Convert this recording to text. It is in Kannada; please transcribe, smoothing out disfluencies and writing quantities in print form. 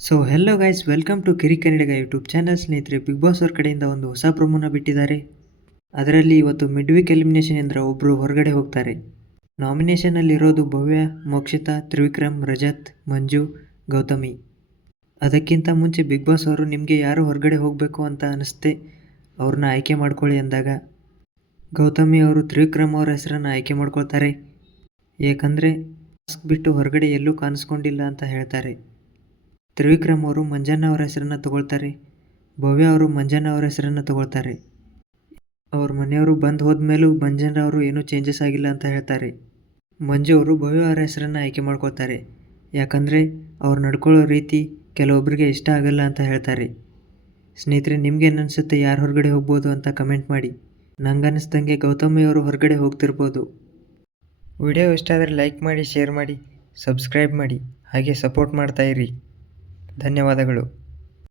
So hello guys, welcome to Kiri Kannadiga YouTube channel. ಸ್ನೇಹಿತರೆ, ಬಿಗ್ ಬಾಸ್ ಅವ್ರ ಕಡೆಯಿಂದ ಒಂದು ಹೊಸ ಪ್ರೊಮೋನ ಬಿಟ್ಟಿದ್ದಾರೆ. ಅದರಲ್ಲಿ ಇವತ್ತು ಮಿಡ್ ವೀಕ್ ಎಲಿಮಿನೇಷನ್ ಇಂದ ಒಬ್ಬರು ಹೊರಗಡೆ ಹೋಗ್ತಾರೆ. ನಾಮಿನೇಷನಲ್ಲಿ ಇರೋದು ಭವ್ಯ, ಮೋಕ್ಷಿತಾ, ತ್ರಿವಿಕ್ರಮ್, ರಜತ್, ಮಂಜು, ಗೌತಮಿ. ಅದಕ್ಕಿಂತ ಮುಂಚೆ ಬಿಗ್ ಬಾಸ್ ಅವರು ನಿಮಗೆ ಯಾರು ಹೊರಗಡೆ ಹೋಗಬೇಕು ಅಂತ ಅನಿಸುತ್ತೆ ಅವ್ರನ್ನ ಆಯ್ಕೆ ಮಾಡ್ಕೊಳ್ಳಿ ಅಂದಾಗ ಗೌತಮಿ ಅವರು ತ್ರಿವಿಕ್ರಮ್ ಅವರ ಹೆಸರನ್ನು ಆಯ್ಕೆ ಮಾಡ್ಕೊಳ್ತಾರೆ. ಏಕೆಂದರೆ ಮಾಸ್ಕ್ ಬಿಟ್ಟು ಹೊರಗಡೆ ಎಲ್ಲೂ ಕಾಣಿಸ್ಕೊಂಡಿಲ್ಲ ಅಂತ ಹೇಳ್ತಾರೆ. ತ್ರಿವಿಕ್ರಮ್ ಅವರು ಮಂಜಣ್ಣ ಅವರ ಹೆಸರನ್ನು ತಗೊಳ್ತಾರೆ. ಭವ್ಯ ಅವರು ಮಂಜಣ್ಣ ಅವರ ಹೆಸರನ್ನು ತಗೊಳ್ತಾರೆ. ಅವ್ರ ಮನೆಯವರು ಬಂದು ಹೋದ್ಮೇಲೂ ಮಂಜಣ್ಣ ಅವರು ಏನೂ ಚೇಂಜಸ್ ಆಗಿಲ್ಲ ಅಂತ ಹೇಳ್ತಾರೆ. ಮಂಜು ಅವರು ಭವ್ಯ ಅವರ ಹೆಸರನ್ನು ಆಯ್ಕೆ ಮಾಡ್ಕೊಳ್ತಾರೆ. ಯಾಕಂದರೆ ಅವ್ರು ನಡ್ಕೊಳ್ಳೋ ರೀತಿ ಕೆಲವೊಬ್ಬರಿಗೆ ಇಷ್ಟ ಆಗಲ್ಲ ಅಂತ ಹೇಳ್ತಾರೆ. ಸ್ನೇಹಿತರೆ, ನಿಮ್ಗೇನು ಅನಿಸುತ್ತೆ, ಯಾರು ಹೊರಗಡೆ ಹೋಗ್ಬೋದು ಅಂತ ಕಮೆಂಟ್ ಮಾಡಿ. ನಂಗೆ ಅನ್ನಿಸ್ದಂಗೆ ಗೌತಮಿಯವರು ಹೊರಗಡೆ ಹೋಗ್ತಿರ್ಬೋದು. ವಿಡಿಯೋ ಇಷ್ಟ ಆದರೆ ಲೈಕ್ ಮಾಡಿ, ಶೇರ್ ಮಾಡಿ, ಸಬ್ಸ್ಕ್ರೈಬ್ ಮಾಡಿ, ಹಾಗೆ ಸಪೋರ್ಟ್ ಮಾಡ್ತಾಯಿರಿ. ಧನ್ಯವಾದಗಳು.